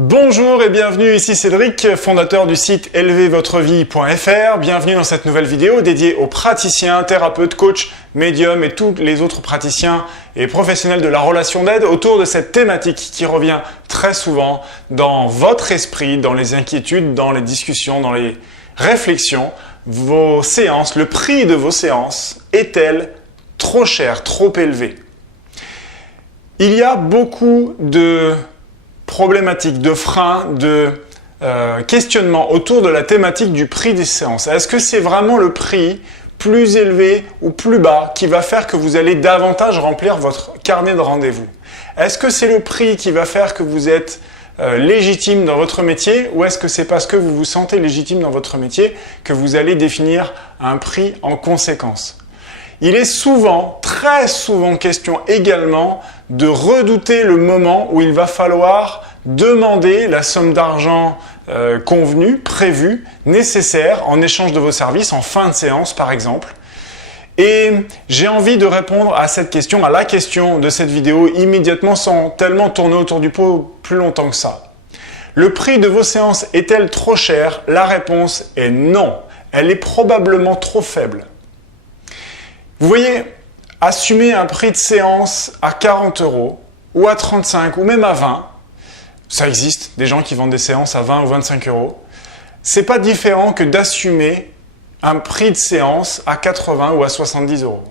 Bonjour et bienvenue, ici Cédric, fondateur du site élevez-votre-vie.fr. Bienvenue dans cette nouvelle vidéo dédiée aux praticiens, thérapeutes, coachs, médiums et tous les autres praticiens et professionnels de la relation d'aide autour de cette thématique qui revient très souvent dans votre esprit, dans les inquiétudes, dans les discussions, dans les réflexions. Vos séances, le prix de vos séances est-elle trop cher, trop élevé? Il y a beaucoup de problématiques, de freins, de questionnements autour de la thématique du prix des séances. Est-ce que c'est vraiment le prix plus élevé ou plus bas qui va faire que vous allez davantage remplir votre carnet de rendez-vous? Est-ce que c'est le prix qui va faire que vous êtes légitime dans votre métier, ou est-ce que c'est parce que vous vous sentez légitime dans votre métier que vous allez définir un prix en conséquence? Il est souvent, très souvent question également de redouter le moment où il va falloir demander la somme d'argent convenue, prévue, nécessaire en échange de vos services, en fin de séance par exemple. Et j'ai envie de répondre à cette question, à la question de cette vidéo immédiatement sans tellement tourner autour du pot plus longtemps que ça. Le prix de vos séances est-elle trop cher? La réponse est non. Elle est probablement trop faible. Vous voyez, assumer un prix de séance à 40 € ou à 35 ou même à 20, ça existe, des gens qui vendent des séances à 20 ou 25 €, c'est pas différent que d'assumer un prix de séance à 80 ou à 70 €.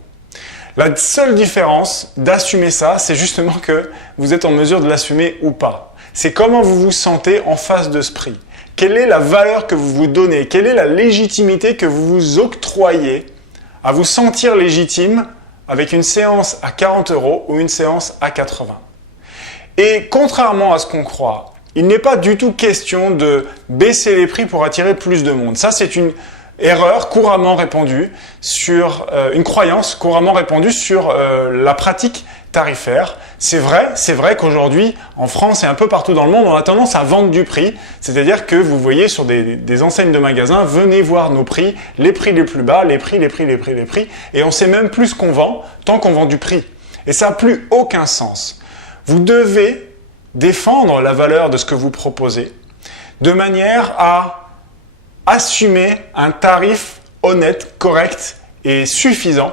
La seule différence d'assumer ça, c'est justement que vous êtes en mesure de l'assumer ou pas. C'est comment vous vous sentez en face de ce prix. Quelle est la valeur que vous vous donnez? Quelle est la légitimité que vous vous octroyez à vous sentir légitime avec une séance à 40 € ou une séance à 80. Et contrairement à ce qu'on croit, il n'est pas du tout question de baisser les prix pour attirer plus de monde. Ça, c'est une erreur couramment répandue sur une croyance couramment répandue sur la pratique tarifaire. C'est vrai qu'aujourd'hui, en France et un peu partout dans le monde, on a tendance à vendre du prix. C'est-à-dire que vous voyez sur des enseignes de magasins, venez voir nos prix les plus bas, les prix. Et on sait même plus ce qu'on vend tant qu'on vend du prix. Et ça n'a plus aucun sens. Vous devez défendre la valeur de ce que vous proposez de manière à assumer un tarif honnête, correct et suffisant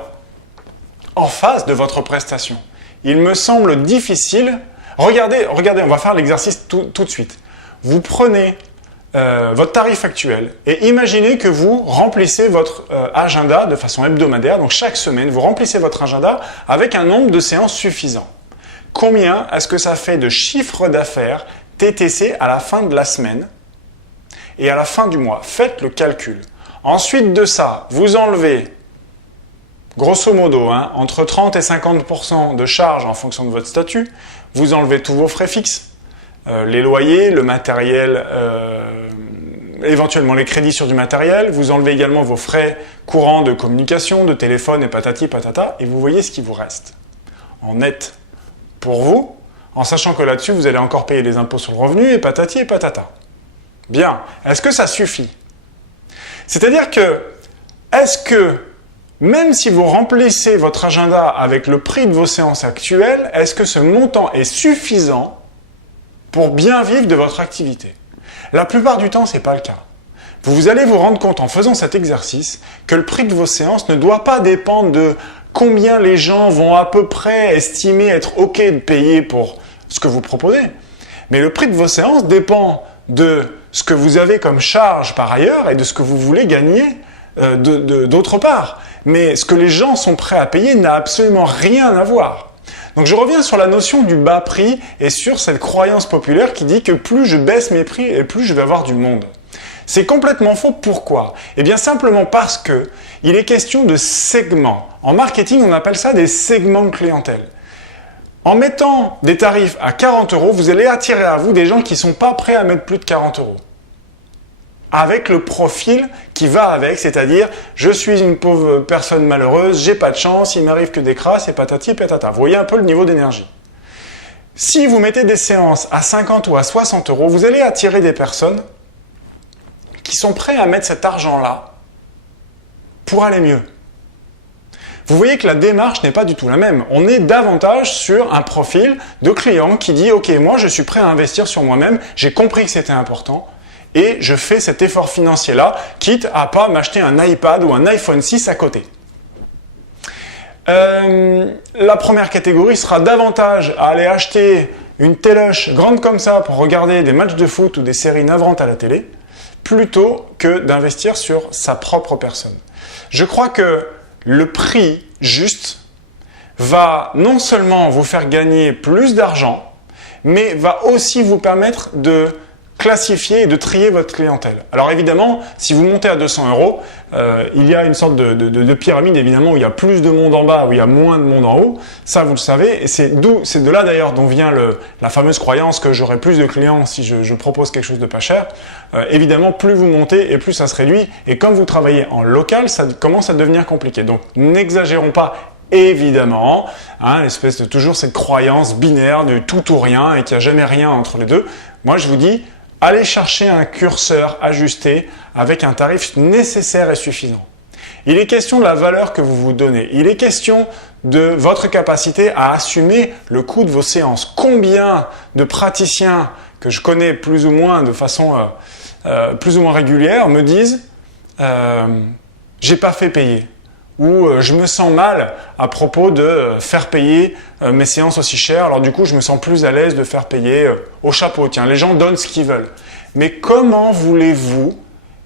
en face de votre prestation. Il me semble difficile. Regardez, on va faire l'exercice tout de suite. Vous prenez votre tarif actuel et imaginez que vous remplissez votre agenda de façon hebdomadaire. Donc chaque semaine, vous remplissez votre agenda avec un nombre de séances suffisant. Combien est-ce que ça fait de chiffre d'affaires TTC à la fin de la semaine et à la fin du mois? Faites le calcul. Ensuite de ça, vous enlevez grosso modo, entre 30 et 50% de charges en fonction de votre statut. Vous enlevez tous vos frais fixes, les loyers, le matériel, éventuellement les crédits sur du matériel. Vous enlevez également vos frais courants de communication, de téléphone et patati patata. Et vous voyez ce qui vous reste en net pour vous, en sachant que là-dessus, vous allez encore payer des impôts sur le revenu et patati et patata. Bien. Est-ce que ça suffit? C'est-à-dire que, est-ce que même si vous remplissez votre agenda avec le prix de vos séances actuelles, est-ce que ce montant est suffisant pour bien vivre de votre activité? La plupart du temps, ce n'est pas le cas. Vous allez vous rendre compte en faisant cet exercice que le prix de vos séances ne doit pas dépendre de combien les gens vont à peu près estimer être OK de payer pour ce que vous proposez. Mais le prix de vos séances dépend de ce que vous avez comme charge par ailleurs et de ce que vous voulez gagner d'autre part. Mais ce que les gens sont prêts à payer n'a absolument rien à voir. Donc je reviens sur la notion du bas prix et sur cette croyance populaire qui dit que plus je baisse mes prix et plus je vais avoir du monde. C'est complètement faux. Pourquoi? Eh bien simplement parce que il est question de segments. En marketing, on appelle ça des segments de clientèle. En mettant des tarifs à 40 €, vous allez attirer à vous des gens qui ne sont pas prêts à mettre plus de 40 €. Avec le profil qui va avec, c'est-à-dire je suis une pauvre personne malheureuse, j'ai pas de chance, il m'arrive que des crasses et patati et patata. Vous voyez un peu le niveau d'énergie. Si vous mettez des séances à 50 ou à 60 €, vous allez attirer des personnes qui sont prêtes à mettre cet argent-là pour aller mieux. Vous voyez que la démarche n'est pas du tout la même. On est davantage sur un profil de client qui dit « Ok, moi je suis prêt à investir sur moi-même, j'ai compris que c'était important et je fais cet effort financier-là, quitte à pas m'acheter un iPad ou un iPhone 6 à côté. » La première catégorie sera davantage à aller acheter une téloche grande comme ça pour regarder des matchs de foot ou des séries navrantes à la télé, plutôt que d'investir sur sa propre personne. Je crois que le prix juste va non seulement vous faire gagner plus d'argent, mais va aussi vous permettre de classifier et de trier votre clientèle. Alors évidemment, si vous montez à 200 €, il y a une sorte de pyramide évidemment où il y a plus de monde en bas, où il y a moins de monde en haut. Ça, vous le savez, et c'est de là d'ailleurs dont vient la fameuse croyance que j'aurai plus de clients si je propose quelque chose de pas cher. Évidemment, plus vous montez et plus ça se réduit. Et comme vous travaillez en local, ça commence à devenir compliqué. Donc n'exagérons pas. Évidemment, l'espèce de toujours cette croyance binaire du tout ou rien et qu'il n'y a jamais rien entre les deux. Moi, je vous dis, allez chercher un curseur ajusté avec un tarif nécessaire et suffisant. Il est question de la valeur que vous vous donnez. Il est question de votre capacité à assumer le coût de vos séances. Combien de praticiens que je connais plus ou moins de façon plus ou moins régulière me disent « j'ai pas fait payer » ou je me sens mal à propos de faire payer mes séances aussi chères, alors du coup je me sens plus à l'aise de faire payer au chapeau. Tiens, les gens donnent ce qu'ils veulent. Mais comment voulez-vous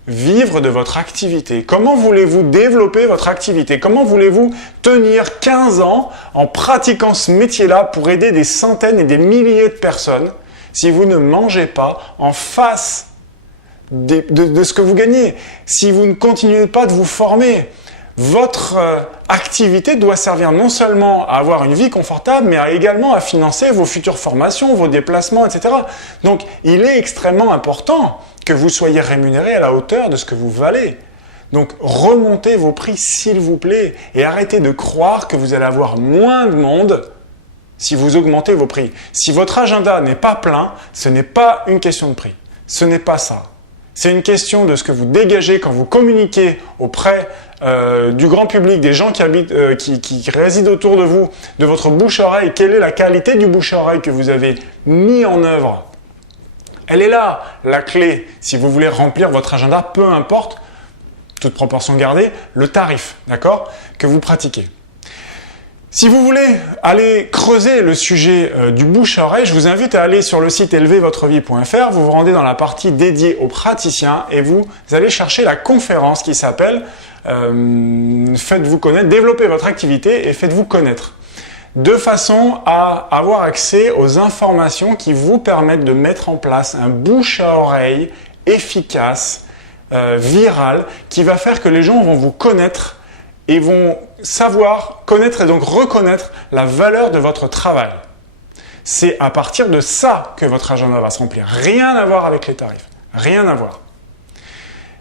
vivre de votre activité? Comment voulez-vous développer votre activité? Comment voulez-vous tenir 15 ans en pratiquant ce métier-là pour aider des centaines et des milliers de personnes si vous ne mangez pas en face de ce que vous gagnez? Si vous ne continuez pas de vous former? Votre activité doit servir non seulement à avoir une vie confortable, mais également à financer vos futures formations, vos déplacements, etc. Donc, il est extrêmement important que vous soyez rémunéré à la hauteur de ce que vous valez. Donc, remontez vos prix, s'il vous plaît, et arrêtez de croire que vous allez avoir moins de monde si vous augmentez vos prix. Si votre agenda n'est pas plein, ce n'est pas une question de prix. Ce n'est pas ça. C'est une question de ce que vous dégagez quand vous communiquez auprès du grand public, des gens qui habitent, qui résident autour de vous, de votre bouche-oreille. Quelle est la qualité du bouche-oreille que vous avez mis en œuvre? Elle est là, la clé, si vous voulez remplir votre agenda, peu importe, toute proportion gardée, le tarif, d'accord, que vous pratiquez. Si vous voulez aller creuser le sujet du bouche-à-oreille, je vous invite à aller sur le site élevervotrevie.fr, vous vous rendez dans la partie dédiée aux praticiens et vous allez chercher la conférence qui s'appelle Faites-vous connaître, développez votre activité et faites-vous connaître. De façon à avoir accès aux informations qui vous permettent de mettre en place un bouche-à-oreille efficace, viral, qui va faire que les gens vont vous connaître et vont savoir, connaître et donc reconnaître la valeur de votre travail. C'est à partir de ça que votre agenda va se remplir. Rien à voir avec les tarifs. Rien à voir.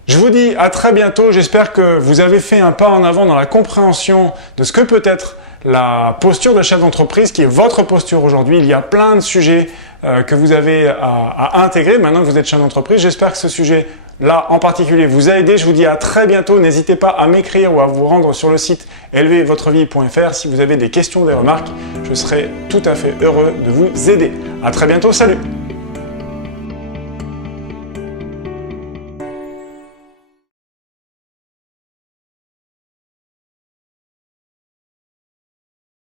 Je vous dis à très bientôt. J'espère que vous avez fait un pas en avant dans la compréhension de ce que peut être la posture de chef d'entreprise, qui est votre posture aujourd'hui. Il y a plein de sujets que vous avez à intégrer maintenant que vous êtes chef d'entreprise. J'espère que ce sujet-là en particulier vous a aidé. Je vous dis à très bientôt. N'hésitez pas à m'écrire ou à vous rendre sur le site élevervotrevie.fr si vous avez des questions, des remarques. Je serai tout à fait heureux de vous aider. À très bientôt. Salut!